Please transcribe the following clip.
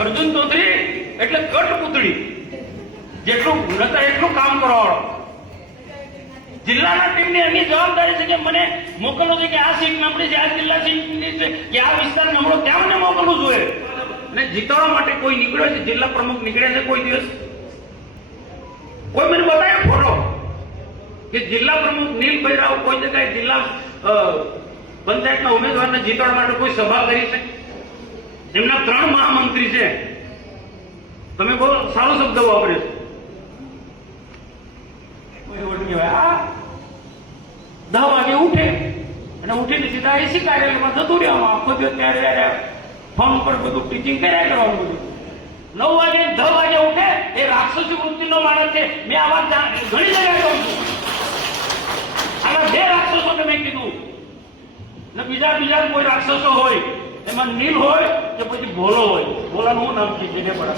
અર્જુન ચૌધરી એટલે કઠપુતળી, જેટલું નતા એટલું કામ કરવાવાળો. જિલ્લાના ટીમની એની જવાબદારી છે કે મને મોકલવો છે કે આ સીટ નબળી છે, આ જિલ્લા સીટની છે કે આ વિસ્તાર નબળો, ત્યાં મને મોકલવું જોઈએ. અને જીતાડવા માટે કોઈ નીકળ્યો છે, જિલ્લા પ્રમુખ નીકળ્યા છે કોઈ દિવસ? કોઈ મને બતાવ્યો ફોટો કે જિલ્લા પ્રમુખ નીલભાઈ રાવ કોઈ જગ્યાએ જિલ્લા પંચાયતના ઉમેદવારને જીતાડવા માટે કોઈ સભા કરી છે? એમના 3 મહામંત્રી છે. તમે બહુ સારો શબ્દ વાપર્યો છે. આ 10 વાગે ઉઠે અને ઉઠીને સીધા એસી કાર્યાલયમાં જતું રહેવામાં, આખો દિવસ ત્યારે ફોન પર બધું ટીચિંગ કર્યા કરવાનું બધું. 9 વાગે 10 વાગે ઉઠે એ રાક્ષસી વૃત્તિનો માણસ છે. મેં આ વાત ઘણી જગ્યાએ કહું છું. આના 2 રાક્ષસો મેં કીધું ને બીજા કોઈ રાક્ષસો હોય, એમાં નીલ હોય કે પછી ભોલો હોય. ભોલાનું નામ કીધું પડે.